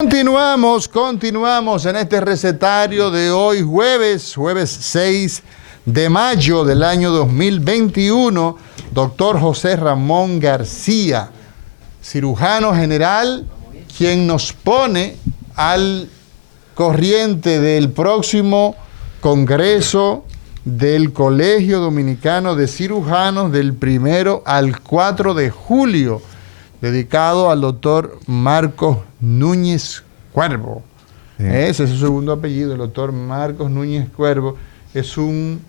Continuamos en este recetario de hoy, jueves 6 de mayo del año 2021. Doctor José Ramón García, cirujano general, quien nos pone al corriente del próximo Congreso del Colegio Dominicano de Cirujanos del 1 al 4 de julio, dedicado al doctor Marcos Núñez Cuervo. Sí. Ese es su segundo apellido, el doctor Marcos Núñez Cuervo. Es un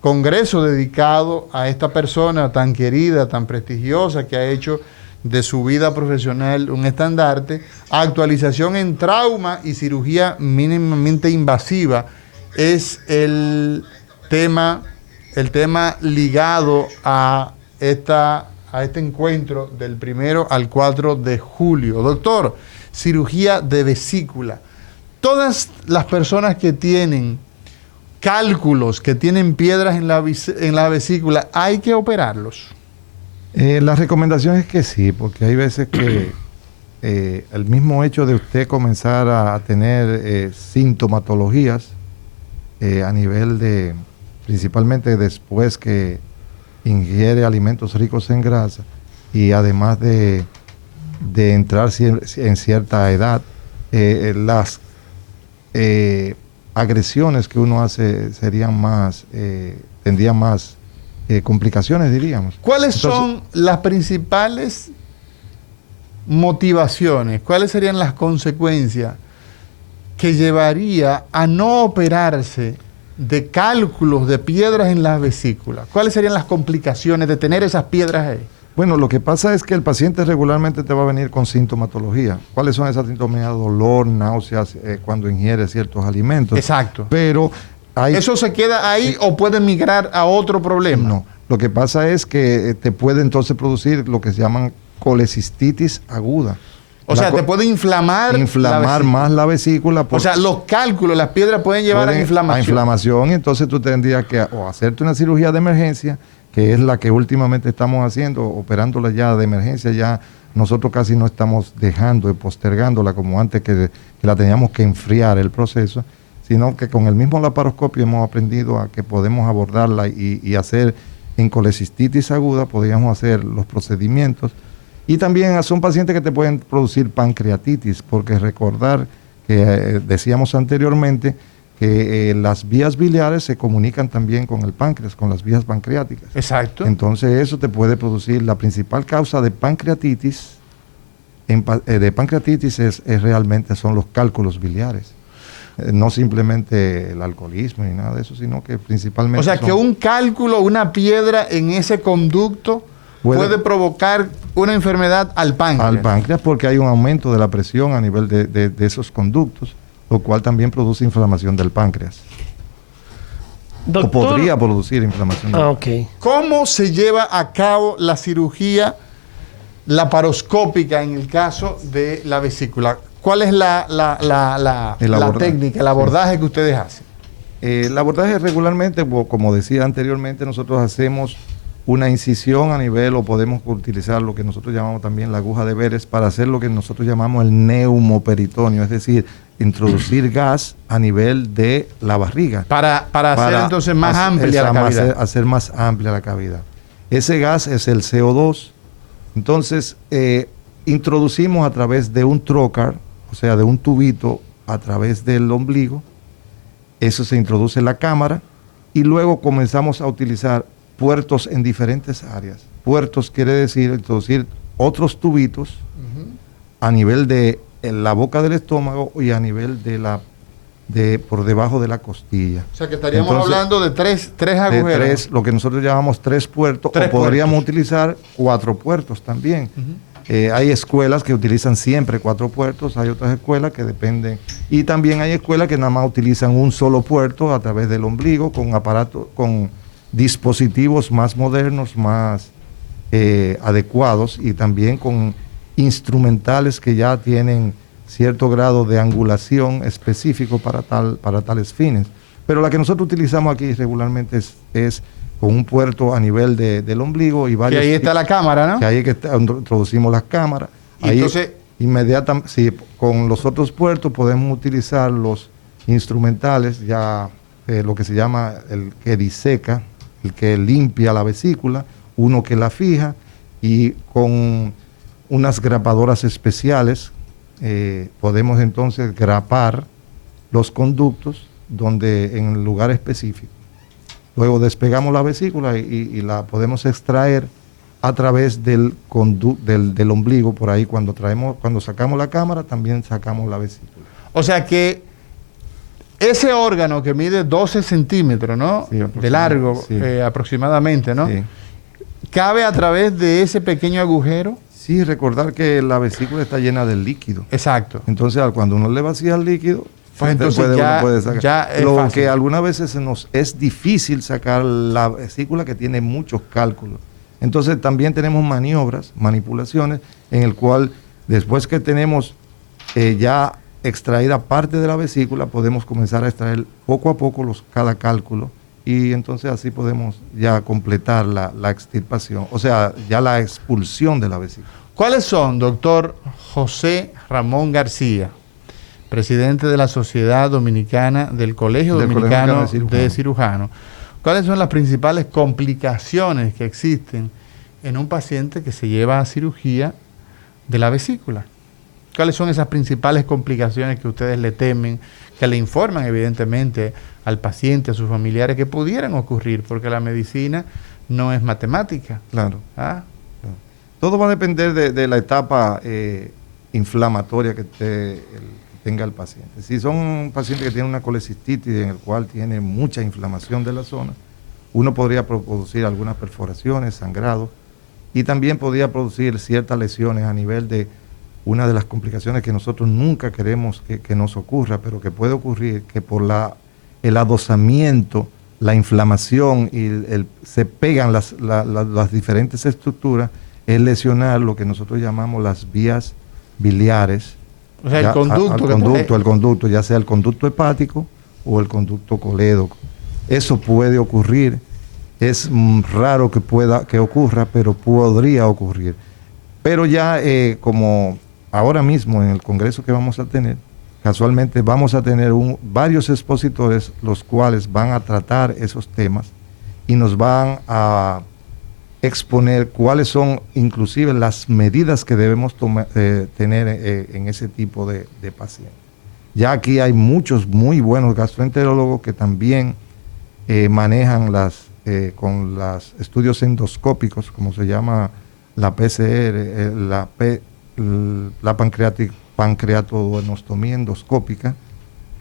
congreso dedicado a esta persona tan querida, tan prestigiosa, que ha hecho de su vida profesional un estandarte. Actualización en trauma y cirugía mínimamente invasiva es el tema ligado a este encuentro del 1 al 4 de julio. Doctor, cirugía de vesícula. Todas las personas que tienen cálculos, que tienen piedras en la vesícula, ¿hay que operarlos? La recomendación es que sí, porque hay veces que el mismo hecho de usted comenzar a tener sintomatologías a nivel de, principalmente después que ingiere alimentos ricos en grasa y además de entrar en cierta edad, las agresiones que uno hace tendrían más complicaciones, diríamos. ¿Cuáles son las principales motivaciones? ¿Cuáles serían las consecuencias que llevaría a no operarse de cálculos de piedras en las vesículas? ¿Cuáles serían las complicaciones de tener esas piedras ahí? Bueno, lo que pasa es que el paciente regularmente te va a venir con sintomatología. ¿Cuáles son esas sintomatologías? Dolor, náuseas, cuando ingiere ciertos alimentos. Exacto. Pero ¿eso se queda ahí o puede migrar a otro problema? No. Lo que pasa es que te puede entonces producir lo que se llaman colecistitis aguda. O sea, te puede inflamar más la vesícula. O sea, los cálculos, las piedras pueden llevar a inflamación. A inflamación, y entonces tú tendrías que o hacerte una cirugía de emergencia, que es la que últimamente estamos haciendo, operándola ya de emergencia. Ya nosotros casi no estamos dejando y postergándola como antes, que la teníamos que enfriar el proceso, sino que con el mismo laparoscopio hemos aprendido a que podemos abordarla y hacer en colecistitis aguda, podríamos hacer los procedimientos. Y también son pacientes que te pueden producir pancreatitis, porque recordar que decíamos anteriormente que las vías biliares se comunican también con el páncreas, con las vías pancreáticas. Exacto. Entonces eso te puede producir, la principal causa de pancreatitis, realmente son los cálculos biliares. No simplemente el alcoholismo ni nada de eso, sino que principalmente... O sea, que un cálculo, una piedra en ese conducto puede provocar una enfermedad al páncreas. Al páncreas, porque hay un aumento de la presión a nivel de esos conductos, lo cual también produce inflamación del páncreas. Doctor, o podría producir inflamación del páncreas. ¿Cómo se lleva a cabo la cirugía laparoscópica en el caso de la vesícula? ¿Cuál es la técnica, el abordaje que ustedes hacen? El abordaje regularmente, como decía anteriormente, nosotros hacemos una incisión a nivel, o podemos utilizar lo que nosotros llamamos también la aguja de Veres para hacer lo que nosotros llamamos el neumoperitoneo, es decir, introducir gas a nivel de la barriga. Para hacer entonces más amplia la cavidad. Hacer más amplia la cavidad. Ese gas es el CO2. Entonces, introducimos a través de un trocar, o sea, de un tubito a través del ombligo. Eso se introduce en la cámara y luego comenzamos a utilizar puertos en diferentes áreas. Puertos quiere decir introducir otros tubitos a nivel de la boca del estómago y a nivel por debajo de la costilla. O sea que estaríamos hablando de tres agujeros. Lo que nosotros llamamos 3 puertos, o podríamos utilizar 4 puertos también. Hay escuelas que utilizan siempre 4 puertos, hay otras escuelas que dependen, y también hay escuelas que nada más utilizan un solo puerto a través del ombligo, con aparatos, con dispositivos más modernos, más adecuados, y también con instrumentales que ya tienen cierto grado de angulación específico para tales fines. Pero la que nosotros utilizamos aquí regularmente es con un puerto a nivel del ombligo y varios... Y ahí está la cámara, ¿no? Que ahí es que introducimos las cámaras. Y entonces, Inmediatamente, sí, con los otros puertos podemos utilizar los instrumentales, ya lo que se llama el que diseca, el que limpia la vesícula, uno que la fija, y con unas grapadoras especiales podemos entonces grapar los conductos donde en el lugar específico. Luego despegamos la vesícula y la podemos extraer a través del ombligo. Por ahí cuando sacamos la cámara también sacamos la vesícula. O sea que ese órgano que mide 12 centímetros, ¿no? Sí, de largo, sí. aproximadamente, ¿no? Sí. ¿Cabe a través de ese pequeño agujero? Sí, recordar que la vesícula está llena de líquido. Exacto. Entonces, cuando uno le vacía el líquido, Pues entonces uno puede sacar. ya es Lo fácil. que algunas veces nos es difícil sacar la vesícula, que tiene muchos cálculos. Entonces, también tenemos maniobras, manipulaciones, en el cual después que tenemos ya extraída parte de la vesícula, podemos comenzar a extraer poco a poco cada cálculo, y entonces así podemos ya completar la extirpación, o sea, ya la expulsión de la vesícula. ¿Cuáles son, doctor José Ramón García, presidente de la Sociedad Dominicana del Colegio Dominicano de Cirujanos? ¿Cuáles son las principales complicaciones que existen en un paciente que se lleva a cirugía de la vesícula? ¿Cuáles son esas principales complicaciones que ustedes le temen, que le informan evidentemente al paciente, a sus familiares, que pudieran ocurrir? Porque la medicina no es matemática. Claro. ¿Ah? Todo va a depender de la etapa inflamatoria que tenga el paciente. Si son un paciente que tiene una colecistitis en el cual tiene mucha inflamación de la zona, uno podría producir algunas perforaciones, sangrados, y también podría producir ciertas lesiones a nivel de una de las complicaciones que nosotros nunca queremos que nos ocurra, pero que puede ocurrir, que por el adosamiento, la inflamación y se pegan las diferentes estructuras, es lesionar lo que nosotros llamamos las vías biliares. O sea, el conducto, ya sea el conducto hepático o el conducto colédoco. Eso puede ocurrir. Es raro que ocurra, pero podría ocurrir. Pero ya como ahora mismo en el congreso que vamos a tener, casualmente vamos a tener varios expositores los cuales van a tratar esos temas y nos van a exponer cuáles son inclusive las medidas que debemos tener en ese tipo de pacientes. Ya aquí hay muchos muy buenos gastroenterólogos que también manejan con los estudios endoscópicos, como se llama la PCR, la pancreatoenostomía endoscópica,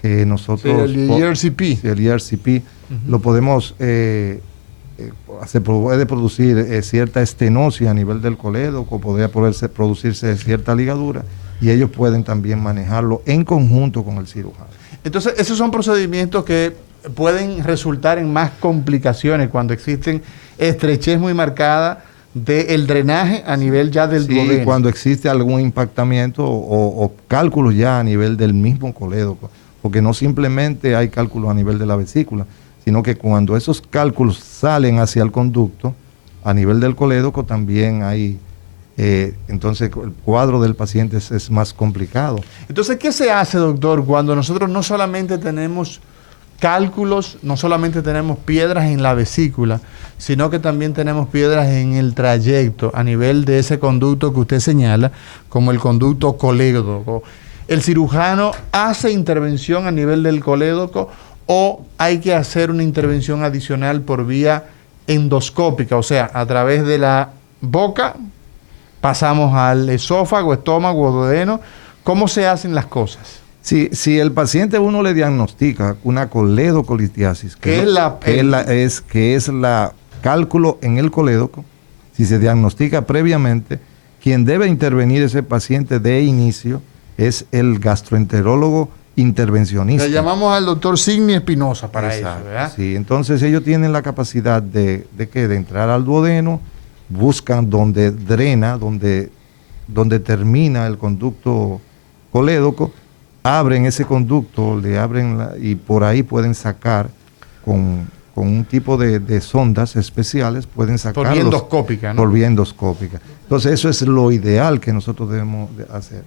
que nosotros... Sí, el ERCP. El ERCP, lo podemos... se puede producir cierta estenosis a nivel del colédoco, podría producirse cierta ligadura, y ellos pueden también manejarlo en conjunto con el cirujano. Entonces, esos son procedimientos que pueden resultar en más complicaciones cuando existen estrechez muy marcada del drenaje a nivel ya del duodeno. Sí, cuando existe algún impactamiento o cálculos ya a nivel del mismo colédoco, porque no simplemente hay cálculos a nivel de la vesícula, sino que cuando esos cálculos salen hacia el conducto, a nivel del colédoco también hay, entonces el cuadro del paciente es más complicado. Entonces, ¿qué se hace, doctor, cuando nosotros no solamente tenemos cálculos, no solamente tenemos piedras en la vesícula, sino que también tenemos piedras en el trayecto a nivel de ese conducto que usted señala, como el conducto colédoco? ¿El cirujano hace intervención a nivel del colédoco o hay que hacer una intervención adicional por vía endoscópica? O sea, a través de la boca pasamos al esófago, estómago, duodeno. ¿Cómo se hacen las cosas? Si el paciente uno le diagnostica una coledocolitiasis, que es la cálculo en el colédoco, si se diagnostica previamente, quien debe intervenir ese paciente de inicio es el gastroenterólogo intervencionista. Le llamamos al doctor Signi Espinosa para eso, ¿verdad? Sí, entonces ellos tienen la capacidad de entrar al duodeno, buscan donde drena, donde termina el conducto colédoco, abren ese conducto, y por ahí pueden sacar con un tipo de sondas especiales, pueden sacar por vía endoscópica, ¿no? Por vía endoscópica. Entonces eso es lo ideal que nosotros debemos hacer.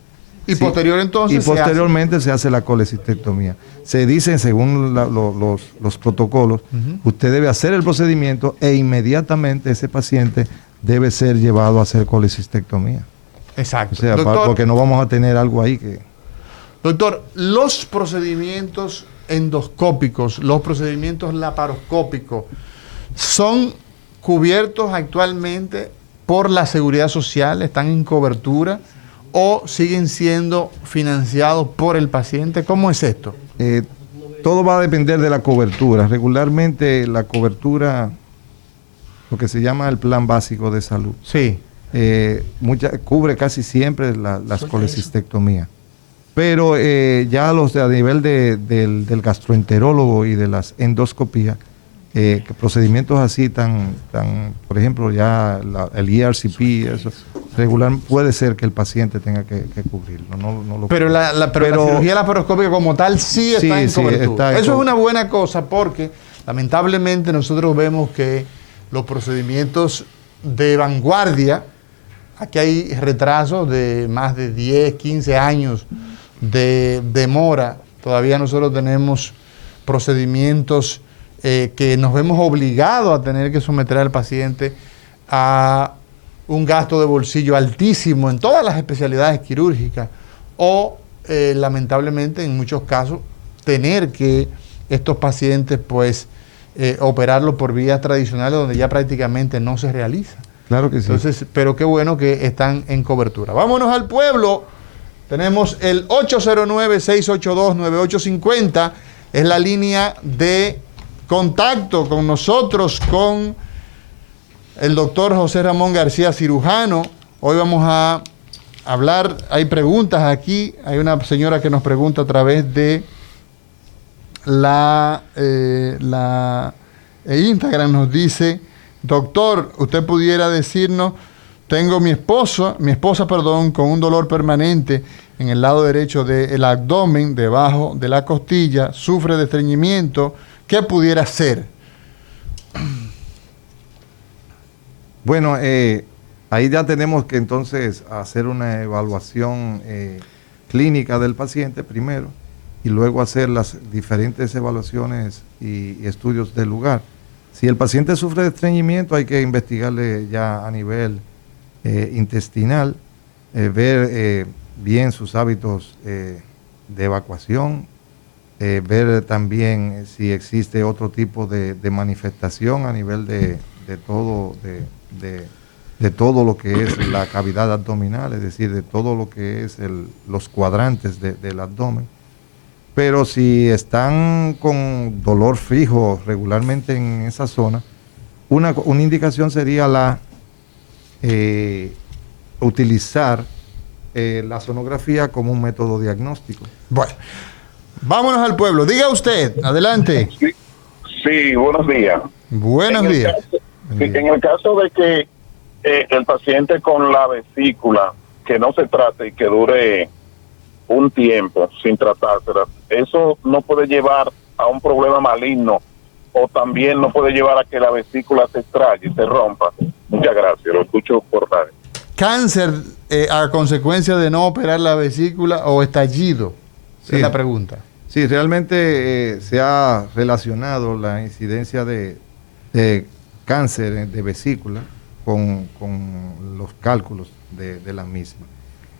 Y Sí. posterior entonces Y posteriormente se hace la colecistectomía. Se dice, según los protocolos, usted debe hacer el procedimiento e inmediatamente ese paciente debe ser llevado a hacer colecistectomía. Exacto. O sea, Doctor, porque no vamos a tener algo ahí que... doctor, los procedimientos endoscópicos, los procedimientos laparoscópicos, ¿son cubiertos actualmente por la Seguridad Social? ¿Están en cobertura? ¿O siguen siendo financiados por el paciente? ¿Cómo es esto? Todo va a depender de la cobertura. Regularmente la cobertura, lo que se llama el plan básico de salud, Sí. cubre casi siempre las colecistectomías. Pero ya los a nivel del gastroenterólogo y de las endoscopías, que procedimientos así por ejemplo, ya el ERCP, eso, regular, puede ser que el paciente tenga que cubrirlo. Pero la cirugía laparoscópica como tal sí está en cobertura. Eso es una buena cosa porque lamentablemente nosotros vemos que los procedimientos de vanguardia, aquí hay retrasos de más de 10, 15 años de demora. Todavía nosotros tenemos procedimientos que nos vemos obligados a tener que someter al paciente a un gasto de bolsillo altísimo en todas las especialidades quirúrgicas o lamentablemente en muchos casos tener que estos pacientes pues operarlo por vías tradicionales donde ya prácticamente no se realiza. Claro que sí. Entonces, pero qué bueno que están en cobertura. Vámonos al pueblo. Tenemos el 809-682-9850. Es la línea de contacto con nosotros, con el doctor José Ramón García, cirujano. Hoy vamos a hablar, hay preguntas aquí. Hay una señora que nos pregunta a través de la Instagram, nos dice: doctor, usted pudiera decirnos, tengo mi esposa, con un dolor permanente en el lado derecho del abdomen, debajo de la costilla, sufre de estreñimiento, ¿qué pudiera hacer? Bueno, ahí ya tenemos que entonces hacer una evaluación clínica del paciente primero y luego hacer las diferentes evaluaciones y estudios del lugar. Si el paciente sufre de estreñimiento, hay que investigarle ya a nivel intestinal, ver bien sus hábitos de evacuación, ver también si existe otro tipo de manifestación a nivel de todo lo que es la cavidad abdominal, es decir, de todo lo que es los cuadrantes del abdomen. Pero si están con dolor fijo regularmente en esa zona, una indicación sería utilizar la sonografía como un método diagnóstico. Bueno, vámonos al pueblo. Diga usted, adelante. Sí, buenos días. Buenos días. En el caso de que el paciente con la vesícula, que no se trate y que dure un tiempo sin tratársela, eso no puede llevar a un problema maligno o también no puede llevar a que la vesícula se extraye y se rompa. Muchas gracias, lo escucho por radio. ¿Cáncer a consecuencia de no operar la vesícula o estallido? Sí. Es la pregunta. Sí, realmente se ha relacionado la incidencia de cáncer de vesícula con los cálculos de la misma.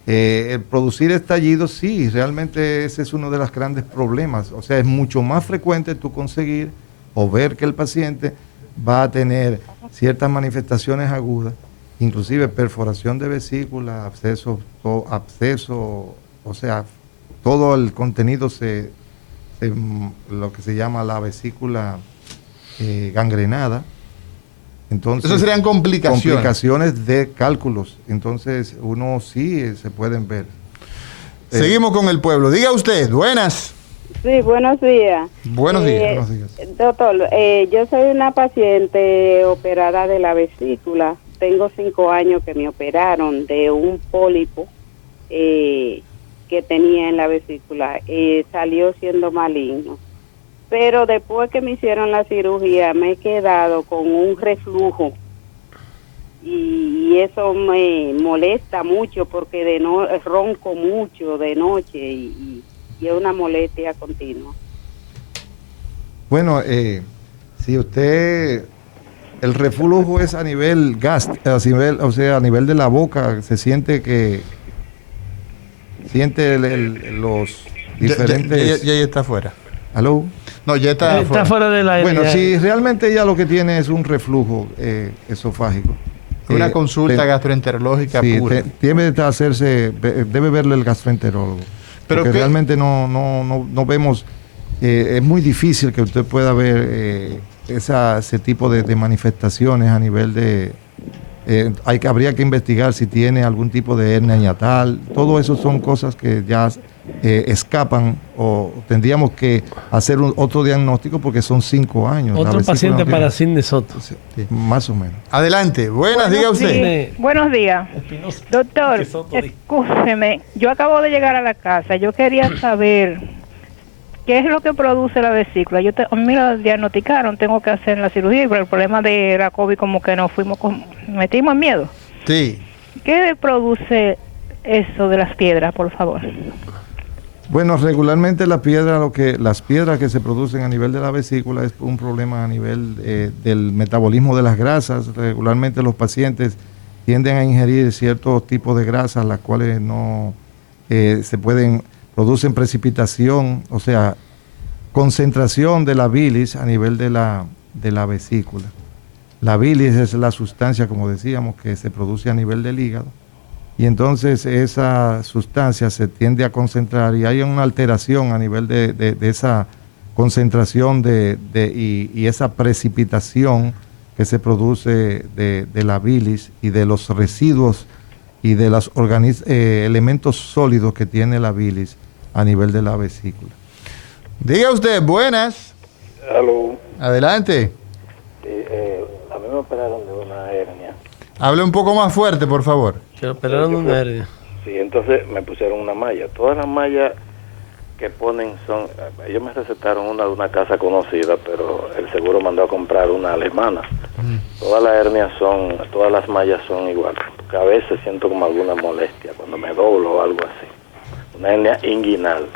El producir estallidos, sí, realmente ese es uno de los grandes problemas. O sea, es mucho más frecuente tú conseguir o ver que el paciente va a tener ciertas manifestaciones agudas, inclusive perforación de vesícula, absceso, o sea, todo el contenido lo que se llama la vesícula gangrenada. Entonces, eso serían complicaciones. Complicaciones de cálculos. Entonces, uno sí se pueden ver. Seguimos con el pueblo. Diga usted, buenas. Sí, buenos días. Buenos días. Buenos días. Doctor, yo soy una paciente operada de la vesícula. Tengo 5 años que me operaron de un pólipo que tenía en la vesícula. Salió siendo maligno. Pero después que me hicieron la cirugía me he quedado con un reflujo y y eso me molesta mucho porque ronco mucho de noche y es una molestia continua. Bueno, si usted, el reflujo es a nivel a nivel de la boca, se siente siente los diferentes... Ya está afuera. ¿Aló? No, ya está afuera. Está fuera de la Bueno, ya. si realmente ella lo que tiene es un reflujo esofágico. Una consulta gastroenterológica sí, pura. debe verle el gastroenterólogo. Pero porque realmente no vemos, es muy difícil que usted pueda ver ese tipo de manifestaciones a nivel de... habría que investigar si tiene algún tipo de hernia hiatal. Todo eso son cosas que ya escapan o tendríamos que hacer otro diagnóstico porque son 5 años. Otro paciente para Sidney Soto. Sí, más o menos. Adelante, buenas, diga usted. Buenos días. Doctor, escúcheme, yo acabo de llegar a la casa, yo quería saber qué es lo que produce la vesícula. A mí me la diagnosticaron, tengo que hacer la cirugía, pero el problema de la COVID como que nos metimos en miedo. Sí. ¿Qué produce eso de las piedras, por favor? Bueno, regularmente las piedras que se producen a nivel de la vesícula es un problema a nivel del metabolismo de las grasas. Regularmente los pacientes tienden a ingerir ciertos tipos de grasas, las cuales no producen precipitación, o sea, concentración de la bilis a nivel de la vesícula. La bilis es la sustancia, como decíamos, que se produce a nivel del hígado. Y entonces esa sustancia se tiende a concentrar y hay una alteración a nivel de esa concentración y esa precipitación que se produce de la bilis y de los residuos y de los elementos sólidos que tiene la bilis a nivel de la vesícula. Diga usted, buenas. Aló. Adelante. Sí, a mí me operaron de una hernia. Hable un poco más fuerte, por favor. Se operaron una hernia. Sí, entonces me pusieron una malla. Todas las mallas que ponen son... Ellos me recetaron una de una casa conocida, pero el seguro mandó a comprar una alemana. Todas las hernias todas las mallas son iguales. Porque a veces siento como alguna molestia cuando me doblo o algo así. Una hernia inguinal.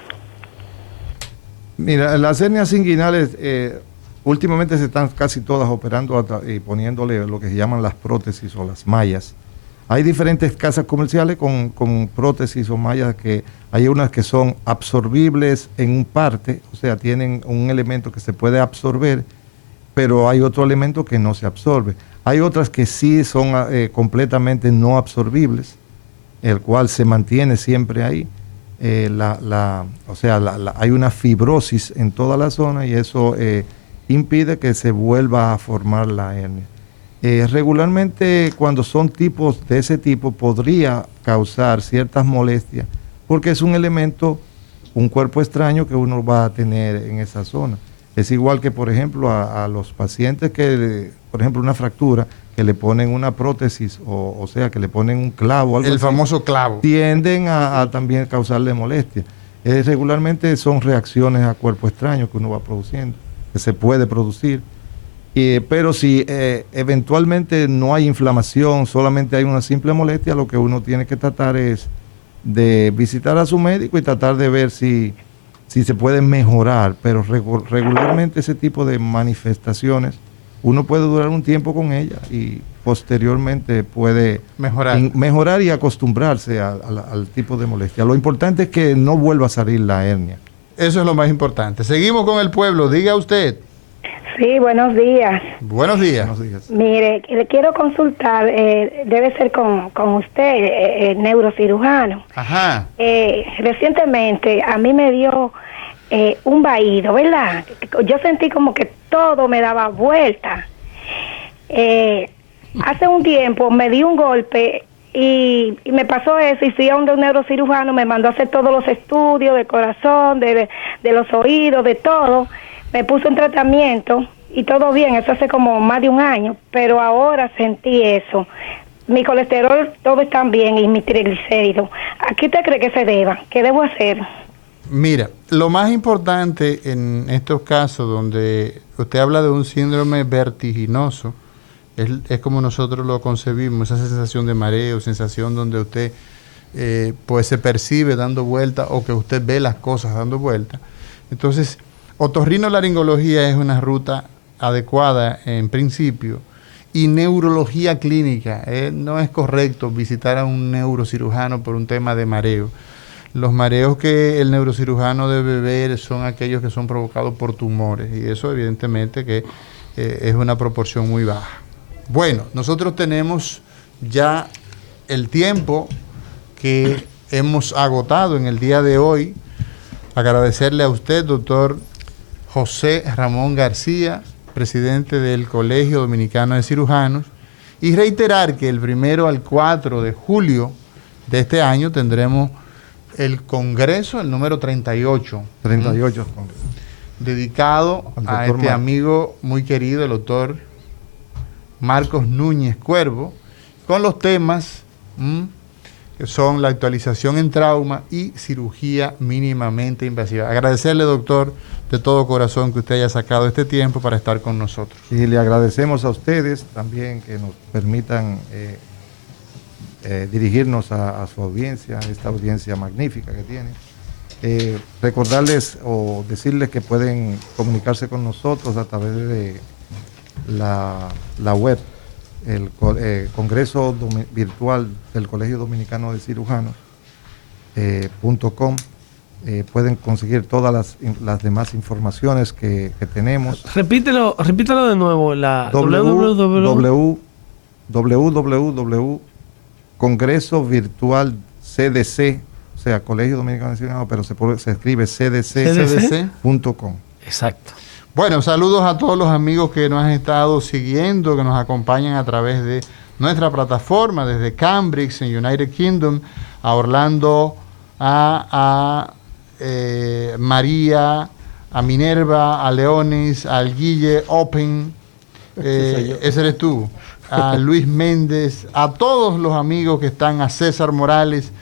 Mira, las hernias inguinales últimamente se están casi todas operando y poniéndole lo que se llaman las prótesis o las mallas. Hay diferentes casas comerciales con prótesis o mallas que hay unas que son absorbibles en parte, o sea, tienen un elemento que se puede absorber, pero hay otro elemento que no se absorbe. Hay otras que sí son completamente no absorbibles, el cual se mantiene siempre ahí. Hay una fibrosis en toda la zona y eso impide que se vuelva a formar la hernia. Regularmente cuando son tipos de ese tipo podría causar ciertas molestias porque es un elemento, un cuerpo extraño que uno va a tener en esa zona. Es igual que, por ejemplo, a los pacientes que, por ejemplo, una fractura, que le ponen una prótesis o sea, que le ponen un clavo. Algo El así, famoso clavo. tienden a también causarle molestia. Regularmente son reacciones a cuerpo extraño que uno va produciendo, que se puede producir. Pero si eventualmente no hay inflamación, solamente hay una simple molestia, lo que uno tiene que tratar es de visitar a su médico y tratar de ver si se puede mejorar. Pero regularmente ese tipo de manifestaciones, uno puede durar un tiempo con ella y posteriormente puede mejorar y acostumbrarse al tipo de molestia. Lo importante es que no vuelva a salir la hernia. Eso es lo más importante. Seguimos con el pueblo. Diga usted. Sí, buenos días. Buenos días. Buenos días. Mire, le quiero consultar, debe ser con usted, neurocirujano. Ajá. Recientemente a mí me dio un vaído, ¿verdad? Yo sentí como que todo me daba vuelta. Hace un tiempo me di un golpe y me pasó eso y fui a un neurocirujano, me mandó a hacer todos los estudios del corazón, de los oídos, de todo. Me puso un tratamiento y todo bien, eso hace como más de un año, pero ahora sentí eso. Mi colesterol, todo está bien y mi triglicéridos. ¿A qué usted cree que se deba? ¿Qué debo hacer? Mira, lo más importante en estos casos donde usted habla de un síndrome vertiginoso, Es como nosotros lo concebimos, esa sensación de mareo, sensación donde usted pues se percibe dando vueltas o que usted ve las cosas dando vueltas. Entonces, otorrinolaringología es una ruta adecuada en principio, y neurología clínica. No es correcto visitar a un neurocirujano por un tema de mareo. Los mareos que el neurocirujano debe ver son aquellos que son provocados por tumores, y eso evidentemente que es una proporción muy baja. Bueno, nosotros tenemos ya el tiempo que hemos agotado en el día de hoy. Agradecerle a usted, doctor José Ramón García, presidente del Colegio Dominicano de Cirujanos, y reiterar que el 1 al 4 de julio de este año tendremos el Congreso, el número 38. 38. Dedicado a este amigo muy querido, el doctor Marcos Núñez Cuervo, con los temas que son la actualización en trauma y cirugía mínimamente invasiva. Agradecerle, doctor, de todo corazón que usted haya sacado este tiempo para estar con nosotros. Y le agradecemos a ustedes también que nos permitan dirigirnos a su audiencia, a esta audiencia magnífica que tiene. Recordarles o decirles que pueden comunicarse con nosotros a través de la web, el Congreso Virtual del Colegio Dominicano de Cirujanos .com. Pueden conseguir todas las demás informaciones que tenemos. Repítelo de nuevo. La Congreso Virtual CDC, o sea, Colegio Dominicano de Cirujanos, pero se escribe cdc.com. Exacto. Bueno, saludos a todos los amigos que nos han estado siguiendo, que nos acompañan a través de nuestra plataforma, desde Cambridge, en United Kingdom, a Orlando, a María, a Minerva, a Leonis, al Guille Open, ese eres tú, a Luis Méndez, a todos los amigos que están, a César Morales.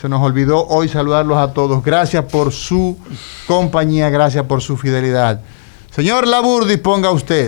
Se nos olvidó hoy saludarlos a todos. Gracias por su compañía, gracias por su fidelidad. Señor Labur, disponga usted.